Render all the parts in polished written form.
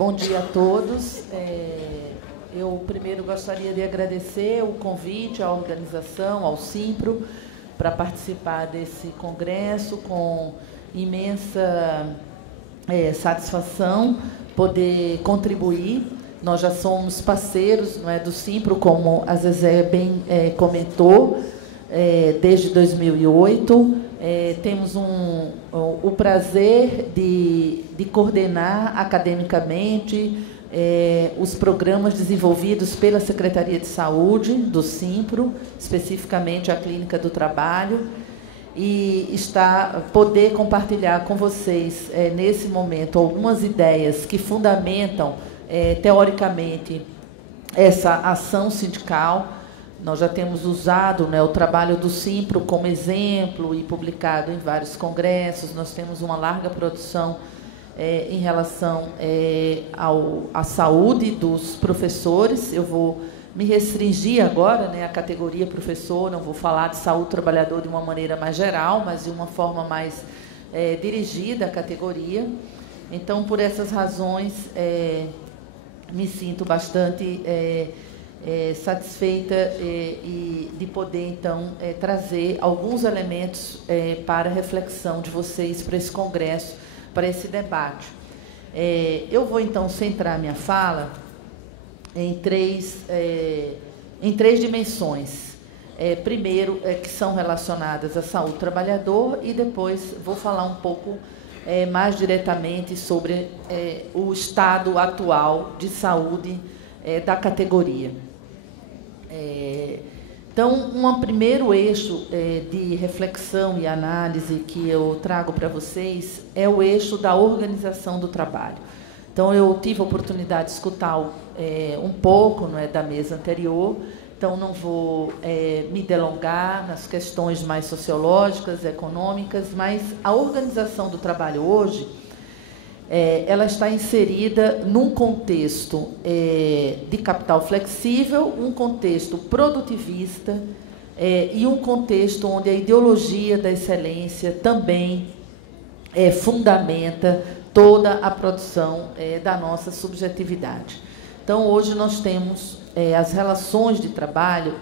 Bom dia a todos. Eu primeiro gostaria de agradecer o convite à organização, ao Simpro, para participar desse congresso com imensa satisfação, poder contribuir. Nós já somos parceiros, não é, do Simpro, como a Zezé bem comentou, desde 2008. Temos o prazer de coordenar academicamente os programas desenvolvidos pela Secretaria de Saúde do Simpro, especificamente a Clínica do Trabalho, e poder compartilhar com vocês, nesse momento, algumas ideias que fundamentam, teoricamente, essa ação sindical. Nós já temos usado, né, o trabalho do Simpro como exemplo e publicado em vários congressos. Nós temos uma larga produção em relação à saúde dos professores. Eu vou me restringir agora, né, à categoria professor, não vou falar de saúde do trabalhador de uma maneira mais geral, mas de uma forma mais dirigida à categoria. Então, por essas razões, me sinto bastante satisfeita de poder, então, trazer alguns elementos para a reflexão de vocês, para esse congresso, para esse debate. Eu vou, então, centrar minha fala em três dimensões. Primeiro, que são relacionadas à saúde do trabalhador, e depois vou falar um pouco mais diretamente sobre o estado atual de saúde da categoria. Então, um primeiro eixo de reflexão e análise que eu trago para vocês é o eixo da organização do trabalho. Então, eu tive a oportunidade de escutar um pouco, não é, da mesa anterior, então não vou me delongar nas questões mais sociológicas, econômicas, mas a organização do trabalho hoje, ela está inserida num contexto de capital flexível, um contexto produtivista e um contexto onde a ideologia da excelência também fundamenta toda a produção da nossa subjetividade. Então, hoje nós temos as relações de trabalho,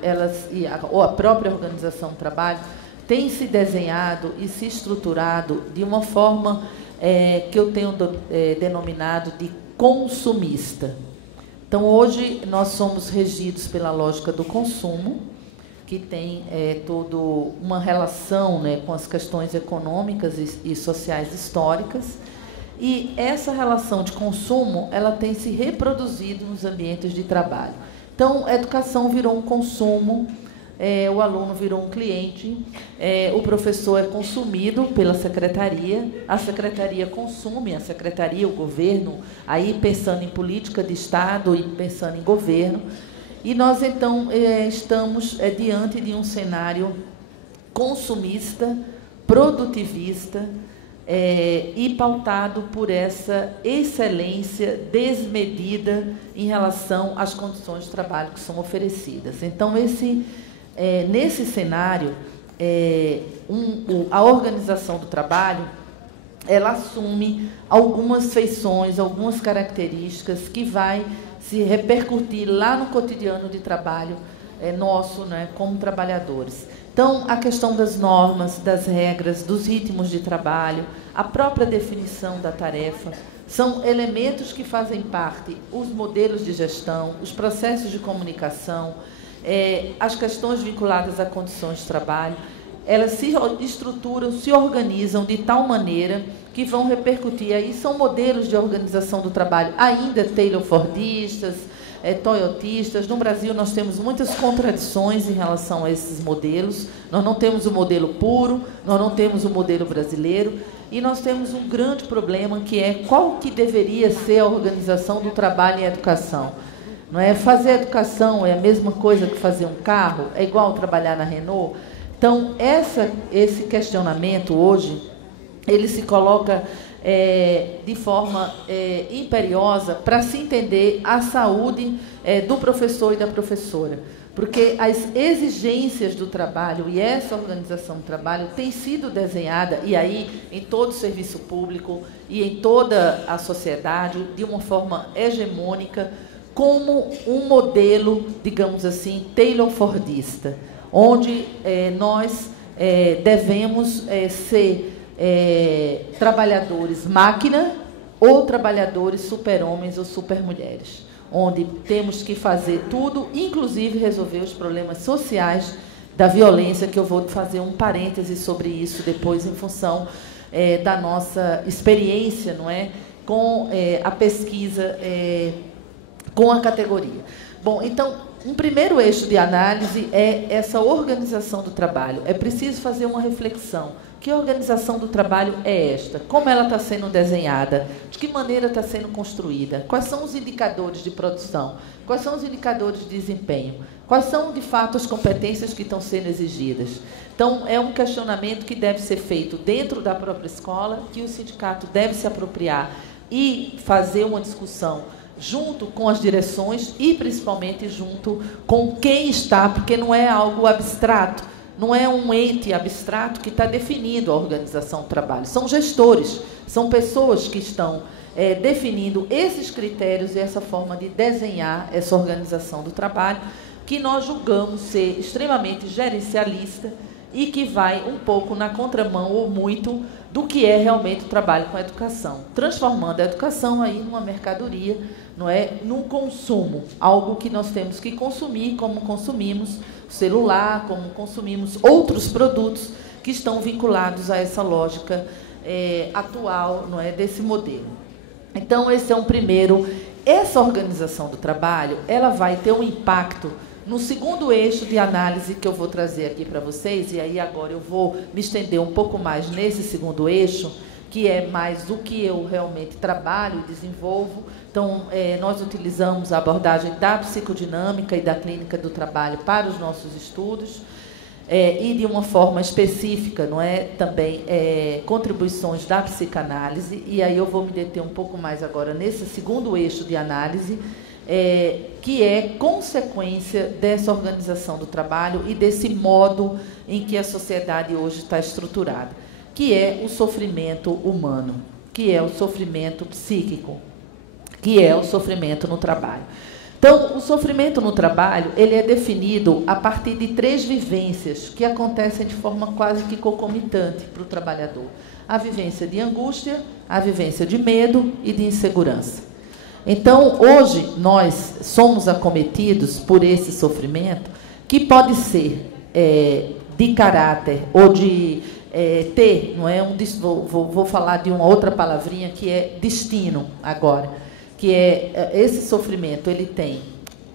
ou a própria organização do trabalho, tem se desenhado e se estruturado de uma forma que eu tenho denominado de consumista. Então, hoje, nós somos regidos pela lógica do consumo, que tem toda uma relação, né, com as questões econômicas e sociais históricas, e essa relação de consumo, ela tem se reproduzido nos ambientes de trabalho. Então, a educação virou um consumo, o aluno virou um cliente, o professor é consumido pela secretaria, a secretaria consome, a secretaria, o governo, aí pensando em política de Estado e pensando em governo, e nós, então, estamos diante de um cenário consumista, produtivista, e pautado por essa excelência desmedida em relação às condições de trabalho que são oferecidas. Então, nesse cenário, a organização do trabalho, ela assume algumas feições, algumas características que vai se repercutir lá no cotidiano de trabalho nosso, né, como trabalhadores. Então, a questão das normas, das regras, dos ritmos de trabalho, a própria definição da tarefa, são elementos que fazem parte, os modelos de gestão, os processos de comunicação, as questões vinculadas a condições de trabalho, elas se estruturam, se organizam de tal maneira que vão repercutir. Aí são modelos de organização do trabalho ainda taylor-fordistas, toyotistas. No Brasil, nós temos muitas contradições em relação a esses modelos. Nós não temos o modelo puro, nós não temos o modelo brasileiro, e nós temos um grande problema, que é qual que deveria ser a organização do trabalho em educação. Não é? Fazer educação é a mesma coisa que fazer um carro? É igual trabalhar na Renault? Então, esse questionamento hoje, ele se coloca de forma imperiosa para se entender a saúde do professor e da professora. porque as exigências do trabalho e essa organização do trabalho tem sido desenhada, e aí em todo o serviço público e em toda a sociedade, de uma forma hegemônica, como um modelo, digamos assim, taylor-fordista, onde nós devemos ser trabalhadores máquina ou trabalhadores super-homens ou super-mulheres, onde temos que fazer tudo, inclusive resolver os problemas sociais da violência, que eu vou fazer um parêntese sobre isso depois, em função da nossa experiência, não é, com a pesquisa, com a categoria. Bom, então, um primeiro eixo de análise é essa organização do trabalho. É preciso fazer uma reflexão. Que organização do trabalho é esta? Como ela está sendo desenhada? De que maneira está sendo construída? Quais são os indicadores de produção? Quais são os indicadores de desempenho? Quais são, de fato, as competências que estão sendo exigidas? Então, é um questionamento que deve ser feito dentro da própria escola, que o sindicato deve se apropriar e fazer uma discussão junto com as direções e, principalmente, junto com quem está, porque não é algo abstrato, não é um ente abstrato que está definindo a organização do trabalho. São gestores, são pessoas que estão definindo esses critérios e essa forma de desenhar essa organização do trabalho, que nós julgamos ser extremamente gerencialista e que vai um pouco na contramão ou muito do que é realmente o trabalho com a educação, transformando a educação aí numa mercadoria, não é, num consumo, algo que nós temos que consumir, como consumimos o celular, como consumimos outros produtos que estão vinculados a essa lógica atual, não é, desse modelo. Então, esse é um primeiro. Essa organização do trabalho, ela vai ter um impacto no segundo eixo de análise que eu vou trazer aqui para vocês, e aí agora eu vou me estender um pouco mais nesse segundo eixo, que é mais o que eu realmente trabalho e desenvolvo. Então, nós utilizamos a abordagem da psicodinâmica e da clínica do trabalho para os nossos estudos, e de uma forma específica, não é, também contribuições da psicanálise, e aí eu vou me deter um pouco mais agora nesse segundo eixo de análise, que é consequência dessa organização do trabalho e desse modo em que a sociedade hoje está estruturada, que é o sofrimento humano, que é o sofrimento psíquico, que é o sofrimento no trabalho. Então, o sofrimento no trabalho, ele é definido a partir de 3 vivências que acontecem de forma quase que concomitante para o trabalhador. A vivência de angústia, a vivência de medo e de insegurança. Então, hoje, nós somos acometidos por esse sofrimento, que pode ser de caráter ou de ter, não é, vou falar de uma outra palavrinha, que é destino agora, que é esse sofrimento, ele tem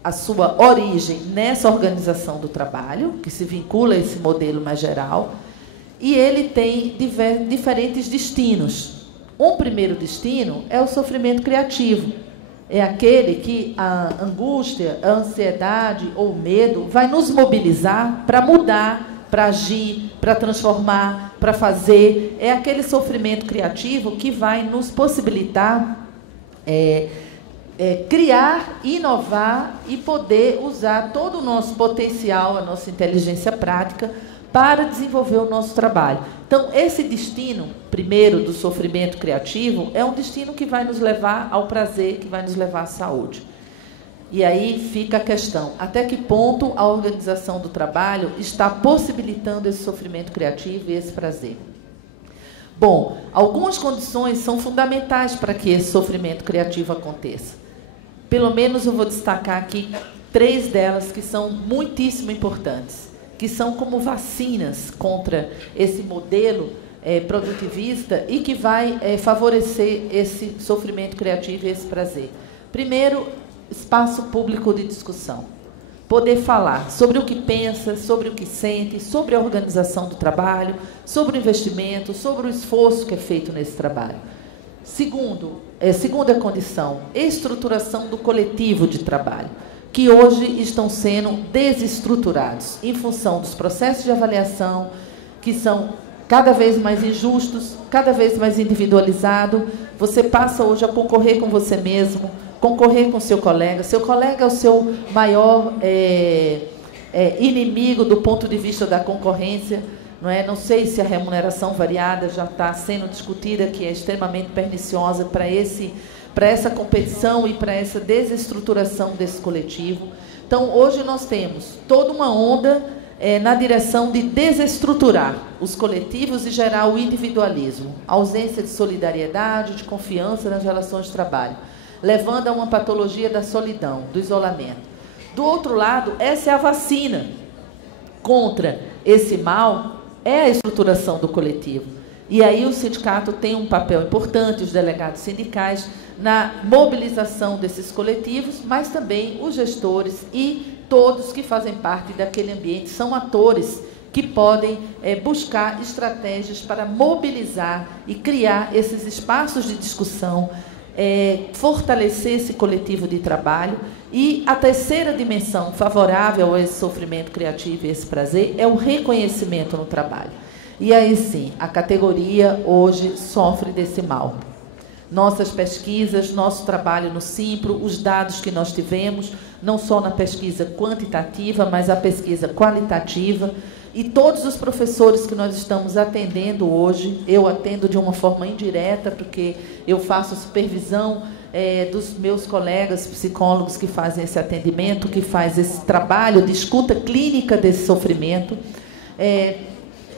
a sua origem nessa organização do trabalho, que se vincula a esse modelo mais geral, e ele tem diferentes destinos. Um primeiro destino é o sofrimento criativo. É aquele que a angústia, a ansiedade ou o medo vai nos mobilizar para mudar, para agir, para transformar, para fazer. É aquele sofrimento criativo que vai nos possibilitar criar, inovar e poder usar todo o nosso potencial, a nossa inteligência prática, para desenvolver o nosso trabalho. Então, esse destino, primeiro, do sofrimento criativo, é um destino que vai nos levar ao prazer, que vai nos levar à saúde. E aí fica a questão, até que ponto a organização do trabalho está possibilitando esse sofrimento criativo e esse prazer? Bom, algumas condições são fundamentais para que esse sofrimento criativo aconteça. Pelo menos eu vou destacar aqui 3 delas que são muitíssimo importantes, que são como vacinas contra esse modelo produtivista e que vai favorecer esse sofrimento criativo e esse prazer. Primeiro, espaço público de discussão. Poder falar sobre o que pensa, sobre o que sente, sobre a organização do trabalho, sobre o investimento, sobre o esforço que é feito nesse trabalho. Segunda condição, estruturação do coletivo de trabalho, que hoje estão sendo desestruturados em função dos processos de avaliação, que são cada vez mais injustos, cada vez mais individualizados. Você passa hoje a concorrer com você mesmo, concorrer com seu colega é o seu maior inimigo do ponto de vista da concorrência. Não sei se a remuneração variada já está sendo discutida, que é extremamente perniciosa para essa competição e para essa desestruturação desse coletivo. Então, hoje nós temos toda uma onda na direção de desestruturar os coletivos e gerar o individualismo, a ausência de solidariedade, de confiança nas relações de trabalho, levando a uma patologia da solidão, do isolamento. Do outro lado, essa é a vacina contra esse mal, é a estruturação do coletivo. E aí o sindicato tem um papel importante, os delegados sindicais, na mobilização desses coletivos, mas também os gestores e todos que fazem parte daquele ambiente são atores que podem buscar estratégias para mobilizar e criar esses espaços de discussão, fortalecer esse coletivo de trabalho. E a terceira dimensão favorável a esse sofrimento criativo e esse prazer é o reconhecimento no trabalho. E aí sim, a categoria hoje sofre desse mal. Nossas pesquisas, nosso trabalho no Simpro, os dados que nós tivemos, não só na pesquisa quantitativa, mas a pesquisa qualitativa, e todos os professores que nós estamos atendendo hoje, eu atendo de uma forma indireta, porque eu faço supervisão dos meus colegas psicólogos que fazem esse atendimento, que faz esse trabalho de escuta clínica desse sofrimento.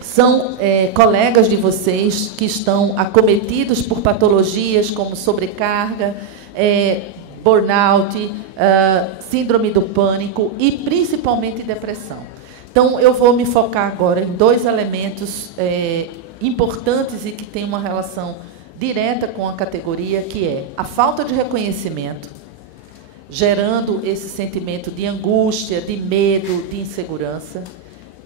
São colegas de vocês que estão acometidos por patologias como sobrecarga, burnout, síndrome do pânico e, principalmente, depressão. Então, eu vou me focar agora em dois elementos importantes e que têm uma relação direta com a categoria, que é a falta de reconhecimento, gerando esse sentimento de angústia, de medo, de insegurança.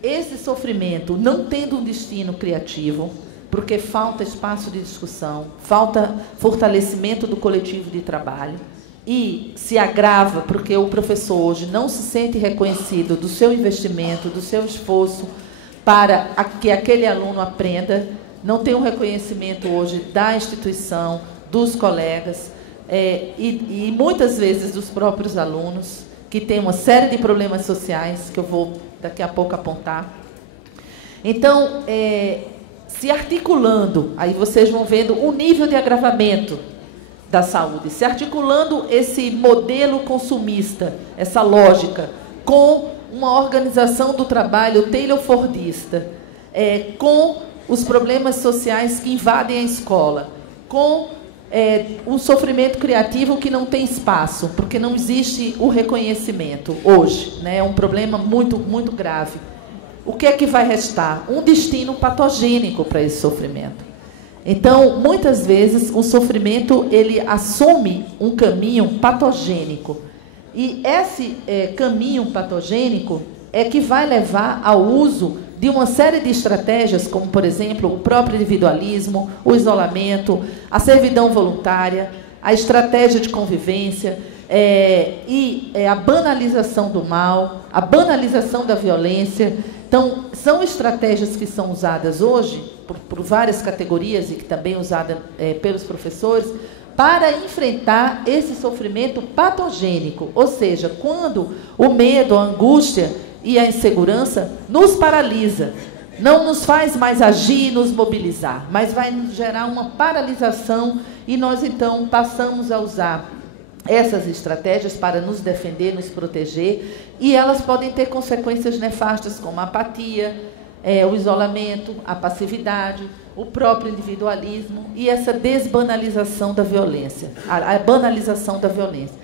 Esse sofrimento não tendo um destino criativo, porque falta espaço de discussão, falta fortalecimento do coletivo de trabalho, e se agrava porque o professor hoje não se sente reconhecido do seu investimento, do seu esforço para que aquele aluno aprenda, não tem um reconhecimento hoje da instituição, dos colegas, e muitas vezes dos próprios alunos, que têm uma série de problemas sociais, que eu vou daqui a pouco apontar. Então, se articulando, aí vocês vão vendo o nível de agravamento da saúde, se articulando esse modelo consumista, essa lógica, com uma organização do trabalho taylor-fordista, com os problemas sociais que invadem a escola, com um sofrimento criativo que não tem espaço, porque não existe o reconhecimento hoje, né? É um problema muito, muito grave. O que é que vai restar? Um destino patogênico para esse sofrimento. Então, muitas vezes, o sofrimento ele assume um caminho patogênico. E esse caminho patogênico é que vai levar ao uso de uma série de estratégias, como, por exemplo, o próprio individualismo, o isolamento, a servidão voluntária, a estratégia de convivência, e a banalização do mal, a banalização da violência. Então, são estratégias que são usadas hoje por várias categorias e que também é usada pelos professores para enfrentar esse sofrimento patogênico, ou seja, quando o medo, a angústia e a insegurança nos paralisa, não nos faz mais agir e nos mobilizar, mas vai nos gerar uma paralisação e nós, então, passamos a usar essas estratégias para nos defender, nos proteger, e elas podem ter consequências nefastas como a apatia, o isolamento, a passividade, o próprio individualismo e essa desbanalização da violência, a banalização da violência.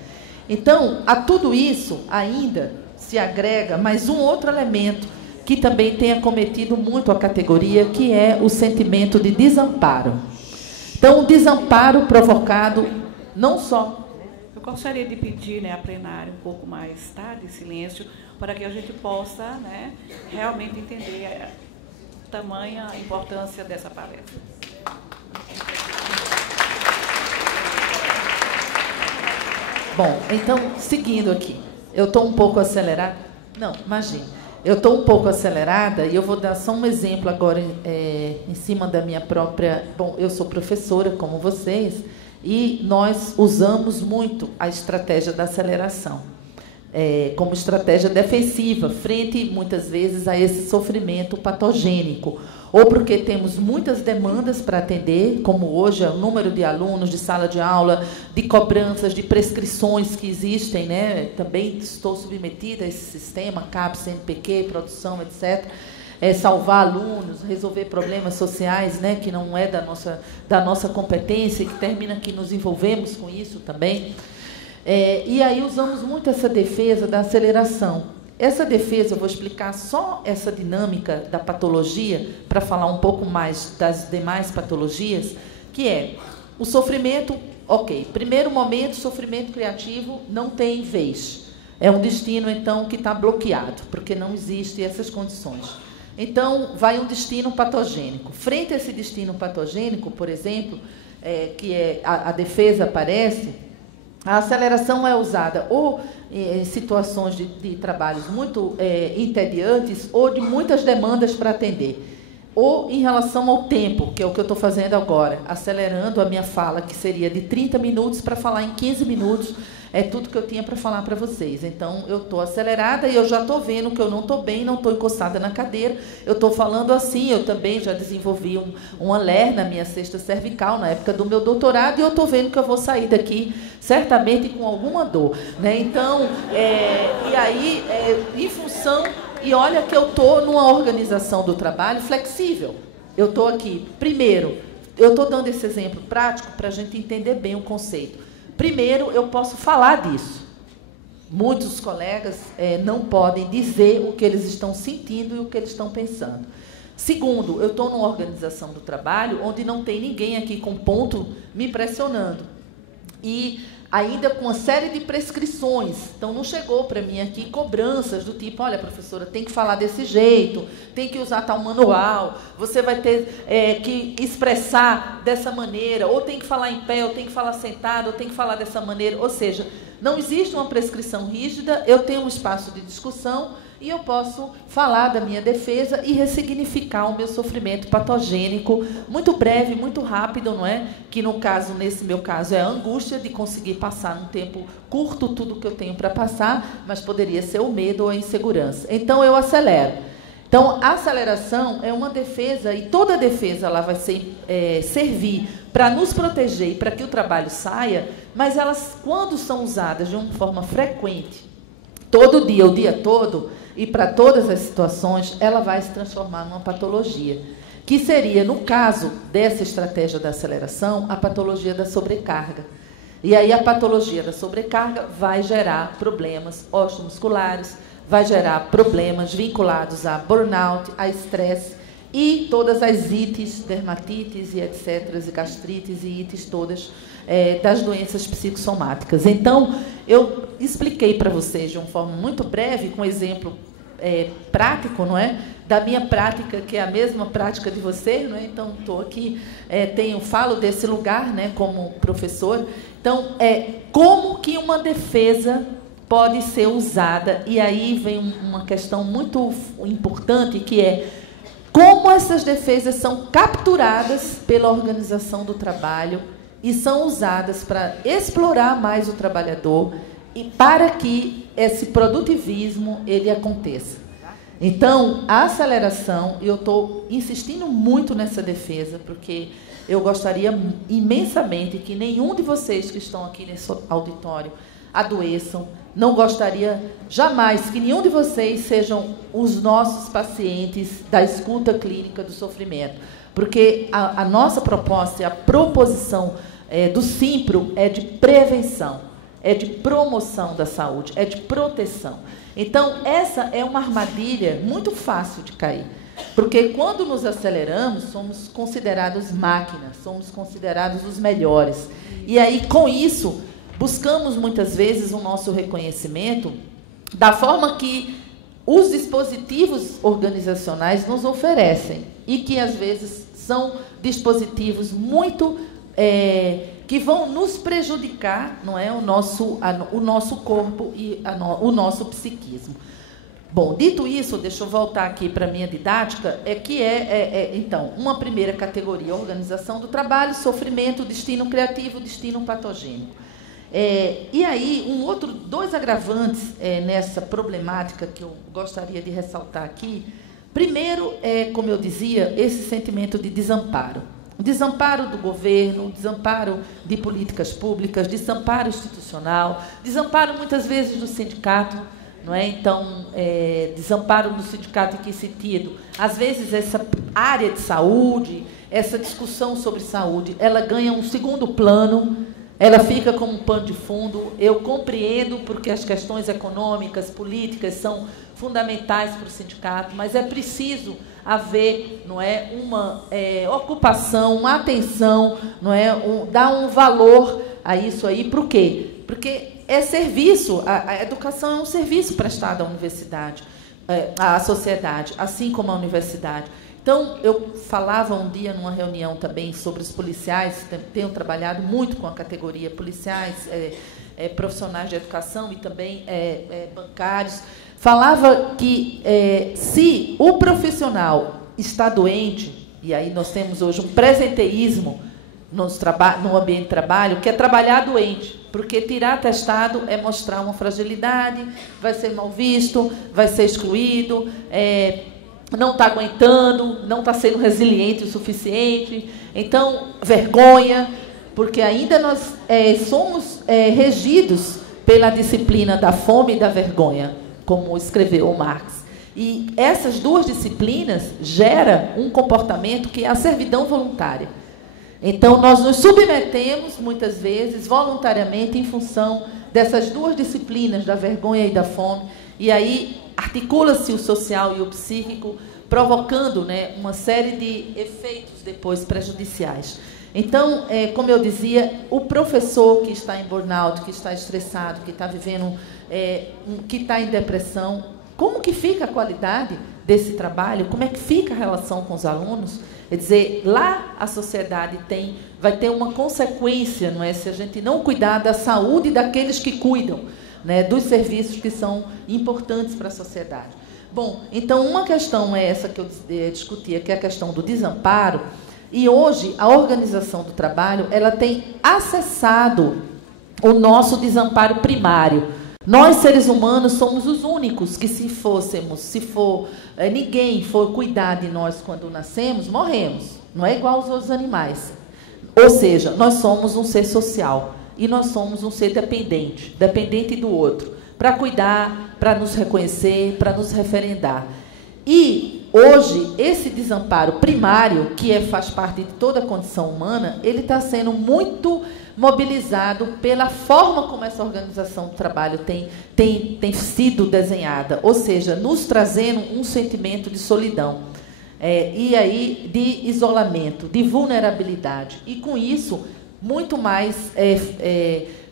Então, a tudo isso ainda se agrega mais um outro elemento que também tem acometido muito a categoria, que é o sentimento de desamparo. Então, o desamparo provocado não só... Eu gostaria de pedir, a plenária um pouco mais de silêncio, para que a gente possa, realmente entender a tamanha importância dessa palestra. Bom, então, seguindo aqui, eu estou um pouco acelerada. Não, imagine. Eu estou um pouco acelerada e eu vou dar só um exemplo agora em cima da minha própria... Bom, eu sou professora, como vocês, e nós usamos muito a estratégia da aceleração. como estratégia defensiva, frente, muitas vezes, a esse sofrimento patogênico. Ou porque temos muitas demandas para atender, como hoje o número de alunos, de sala de aula, de cobranças, de prescrições que existem, né? Também estou submetida a esse sistema, CAPES, CNPq, produção, etc., salvar alunos, resolver problemas sociais, né, que não é da nossa competência, e que termina que nos envolvemos com isso também. E aí usamos muito essa defesa da aceleração. Essa defesa, eu vou explicar só essa dinâmica da patologia, para falar um pouco mais das demais patologias, que é o sofrimento, ok, primeiro momento, sofrimento criativo não tem vez. É um destino, então, que está bloqueado, porque não existem essas condições. Então, vai um destino patogênico. Frente a esse destino patogênico, por exemplo, que a defesa aparece, a aceleração é usada ou em situações de trabalhos muito entediantes ou de muitas demandas para atender, ou em relação ao tempo, que é o que eu estou fazendo agora, acelerando a minha fala, que seria de 30 minutos para falar em 15 minutos, é tudo que eu tinha para falar para vocês. Então, eu estou acelerada e eu já estou vendo que eu não estou bem, não estou encostada na cadeira, eu estou falando assim, eu também já desenvolvi uma LER na minha cesta cervical, na época do meu doutorado, e eu estou vendo que eu vou sair daqui, certamente, com alguma dor. Né? Então, e aí, em função... E olha que eu estou numa organização do trabalho flexível. Eu estou aqui, primeiro, eu estou dando esse exemplo prático para a gente entender bem o conceito. Primeiro, eu posso falar disso. Muitos colegas não podem dizer o que eles estão sentindo e o que eles estão pensando. Segundo, eu estou numa organização do trabalho onde não tem ninguém aqui com ponto me pressionando. E ainda com uma série de prescrições. Então, não chegou para mim aqui cobranças do tipo, olha, professora, tem que falar desse jeito, tem que usar tal manual, você vai ter que expressar dessa maneira, ou tem que falar em pé, ou tem que falar sentado, ou tem que falar dessa maneira. Ou seja, não existe uma prescrição rígida, eu tenho um espaço de discussão e eu posso falar da minha defesa e ressignificar o meu sofrimento patogênico, muito breve, muito rápido, não é? Que, no caso, nesse meu caso, é a angústia de conseguir passar num tempo curto tudo que eu tenho para passar, mas poderia ser o medo ou a insegurança. Então, eu acelero. Então, a aceleração é uma defesa, e toda defesa ela vai servir para nos proteger e para que o trabalho saia, mas elas, quando são usadas de uma forma frequente, todo dia, o dia todo, e para todas as situações, ela vai se transformar numa patologia, que seria, no caso dessa estratégia da aceleração, a patologia da sobrecarga. E aí a patologia da sobrecarga vai gerar problemas osteomusculares, vai gerar problemas vinculados a burnout, a estresse e todas as ites, dermatites e etc., e gastrites e ites todas das doenças psicossomáticas. Então, eu expliquei para vocês de uma forma muito breve, com um exemplo prático, não é? Da minha prática, que é a mesma prática de vocês, não é? Então, estou aqui, falo desse lugar, né, como professor. Então, como que uma defesa pode ser usada? E aí vem uma questão muito importante, que é como essas defesas são capturadas pela organização do trabalho e são usadas para explorar mais o trabalhador e para que esse produtivismo ele aconteça. Então, a aceleração, eu estou insistindo muito nessa defesa, porque eu gostaria imensamente que nenhum de vocês que estão aqui nesse auditório adoeçam. Não gostaria jamais que nenhum de vocês sejam os nossos pacientes da escuta clínica do sofrimento, porque a nossa proposta e a proposição do Simpro é de prevenção, é de promoção da saúde, é de proteção. Então, essa é uma armadilha muito fácil de cair, porque quando nos aceleramos, somos considerados máquinas, somos considerados os melhores. E aí, com isso, buscamos muitas vezes o nosso reconhecimento da forma que os dispositivos organizacionais nos oferecem, e que, às vezes, são dispositivos muito... que vão nos prejudicar, não é, o nosso corpo e o nosso psiquismo. Bom, dito isso, deixa eu voltar aqui para a minha didática, então, uma primeira categoria, organização do trabalho, sofrimento, destino criativo, destino patogênico. E aí, dois agravantes nessa problemática que eu gostaria de ressaltar aqui. Primeiro, como eu dizia, esse sentimento de desamparo. O desamparo do governo, desamparo de políticas públicas, desamparo institucional, desamparo, muitas vezes, do sindicato. Não é? Então, desamparo do sindicato em que sentido? Às vezes, essa área de saúde, essa discussão sobre saúde, ela ganha um segundo plano, ela fica como um pano de fundo. Eu compreendo, porque as questões econômicas, políticas são fundamentais para o sindicato, mas é preciso haver, não é, uma ocupação, uma atenção, não é, dar um valor a isso aí. Por quê? Porque é serviço, a educação é um serviço prestado à universidade, à sociedade, assim como à universidade. Então, eu falava um dia numa reunião também sobre os policiais, tenho trabalhado muito com a categoria policiais, profissionais de educação e também bancários. Falava que se o profissional está doente, e aí nós temos hoje um presenteísmo no ambiente de trabalho, que é trabalhar doente, porque tirar atestado é mostrar uma fragilidade, vai ser mal visto, vai ser excluído, não está aguentando, não está sendo resiliente o suficiente. Então, vergonha, porque ainda nós somos regidos pela disciplina da fome e da vergonha, como escreveu o Marx. E essas duas disciplinas geram um comportamento que é a servidão voluntária. Então, nós nos submetemos, muitas vezes, voluntariamente, em função dessas duas disciplinas, da vergonha e da fome, e aí articula-se o social e o psíquico, provocando, né, uma série de efeitos depois prejudiciais. Então, como eu dizia, o professor que está em burnout, que está estressado, que está vivendo, que está em depressão, como que fica a qualidade desse trabalho? Como é que fica a relação com os alunos? Quer dizer, lá a sociedade vai ter uma consequência, não é? Se a gente não cuidar da saúde daqueles que cuidam, né, dos serviços que são importantes para a sociedade. Bom, então, uma questão é essa que eu discutia, que é a questão do desamparo. E hoje, a organização do trabalho, ela tem acessado o nosso desamparo primário. Nós, seres humanos, somos os únicos que, se ninguém for cuidar de nós quando nascemos, morremos. Não é igual aos outros animais. Ou seja, nós somos um ser social e nós somos um ser dependente do outro, para cuidar, para nos reconhecer, para nos referendar. E, hoje, esse desamparo primário, que faz parte de toda a condição humana, ele está sendo muito mobilizado pela forma como essa organização do trabalho tem sido desenhada, ou seja, nos trazendo um sentimento de solidão, e aí de isolamento, de vulnerabilidade. E, com isso, muito mais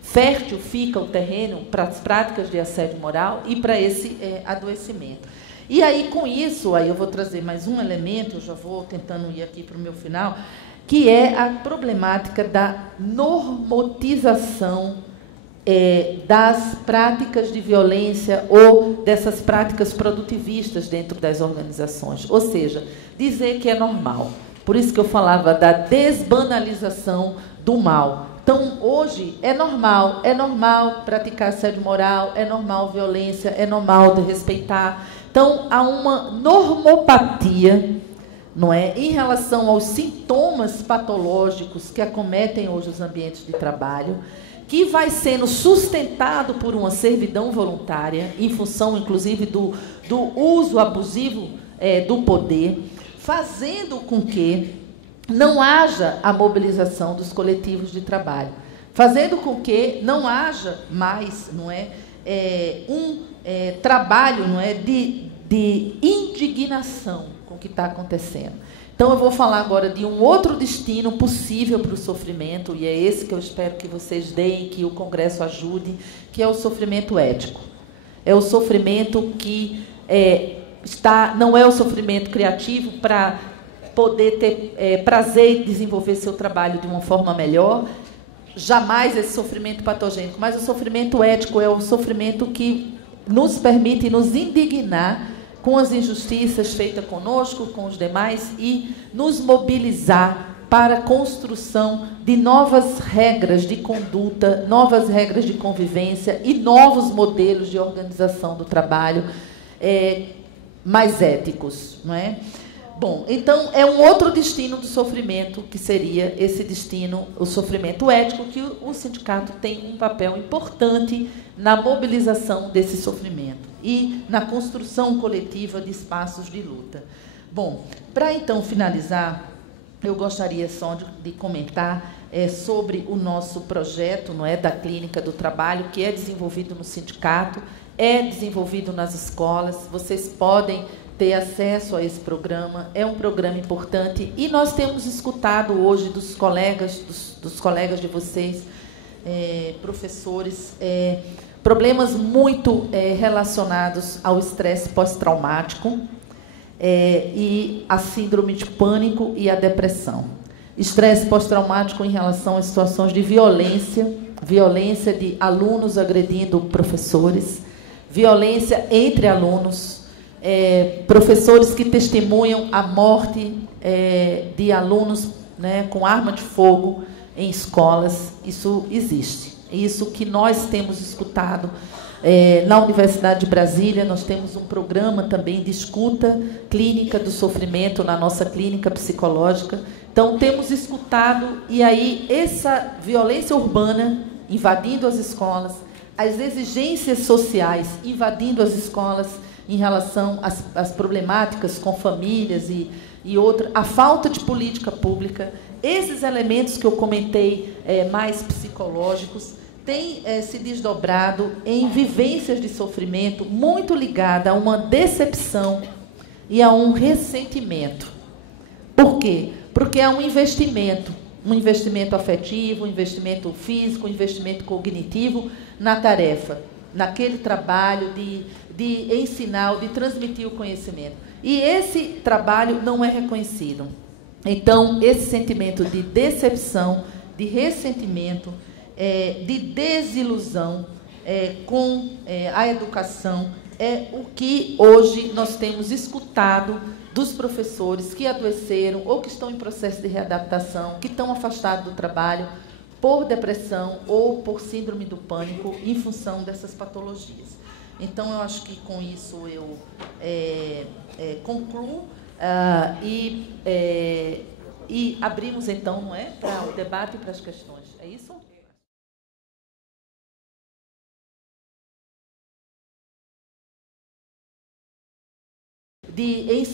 fértil fica o terreno para as práticas de assédio moral e para esse adoecimento. E aí, com isso, aí eu vou trazer mais um elemento, eu já vou tentando ir aqui para o meu final, que é a problemática da normotização das práticas de violência ou dessas práticas produtivistas dentro das organizações. Ou seja, dizer que é normal. Por isso que eu falava da desbanalização do mal. Então, hoje, é normal praticar assédio moral, é normal violência, é normal desrespeitar. Então, há uma normopatia, não é, em relação aos sintomas patológicos que acometem hoje os ambientes de trabalho, que vai sendo sustentado por uma servidão voluntária, em função, inclusive, do uso abusivo do poder, fazendo com que não haja a mobilização dos coletivos de trabalho, fazendo com que não haja mais, não é, trabalho, não é, de indignação com o que está acontecendo. Então, eu vou falar agora de um outro destino possível para o sofrimento, e é esse que eu espero que vocês deem, que o Congresso ajude, que é o sofrimento ético. É o sofrimento que não é o sofrimento criativo para poder ter prazer em desenvolver seu trabalho de uma forma melhor, jamais esse sofrimento patogênico, mas o sofrimento ético é o sofrimento que nos permite nos indignar com as injustiças feitas conosco, com os demais, e nos mobilizar para a construção de novas regras de conduta, novas regras de convivência e novos modelos de organização do trabalho mais éticos, não é? Bom, então é um outro destino do sofrimento, que seria esse destino, o sofrimento ético, que o sindicato tem um papel importante na mobilização desse sofrimento e na construção coletiva de espaços de luta. Bom, para então finalizar, eu gostaria só de comentar sobre o nosso projeto, não é, da Clínica do Trabalho, que é desenvolvido no sindicato, é desenvolvido nas escolas. Vocês podem ter acesso a esse programa, é um programa importante, e nós temos escutado hoje dos colegas de vocês, professores, problemas muito relacionados ao estresse pós-traumático e a síndrome de pânico e a depressão. Estresse pós-traumático em relação a situações de violência, violência de alunos agredindo professores, violência entre alunos, professores que testemunham a morte de alunos, né, com arma de fogo em escolas. Isso existe. Isso que nós temos escutado na Universidade de Brasília. Nós temos um programa também de escuta clínica do sofrimento na nossa clínica psicológica. Então, temos escutado, e aí essa violência urbana invadindo as escolas, as exigências sociais invadindo as escolas, em relação às problemáticas com famílias e outra, a falta de política pública, esses elementos que eu comentei mais psicológicos, têm se desdobrado em vivências de sofrimento muito ligada a uma decepção e a um ressentimento. Por quê? Porque há um investimento afetivo, um investimento físico, um investimento cognitivo na tarefa, naquele trabalho de ensinar, de transmitir o conhecimento. E esse trabalho não é reconhecido. Então, esse sentimento de decepção, de ressentimento, de desilusão com a educação é o que hoje nós temos escutado dos professores que adoeceram ou que estão em processo de readaptação, que estão afastados do trabalho por depressão ou por síndrome do pânico em função dessas patologias. Então, eu acho que com isso eu concluo e abrimos, então, não é, para o debate e para as questões. É isso? De ensinar.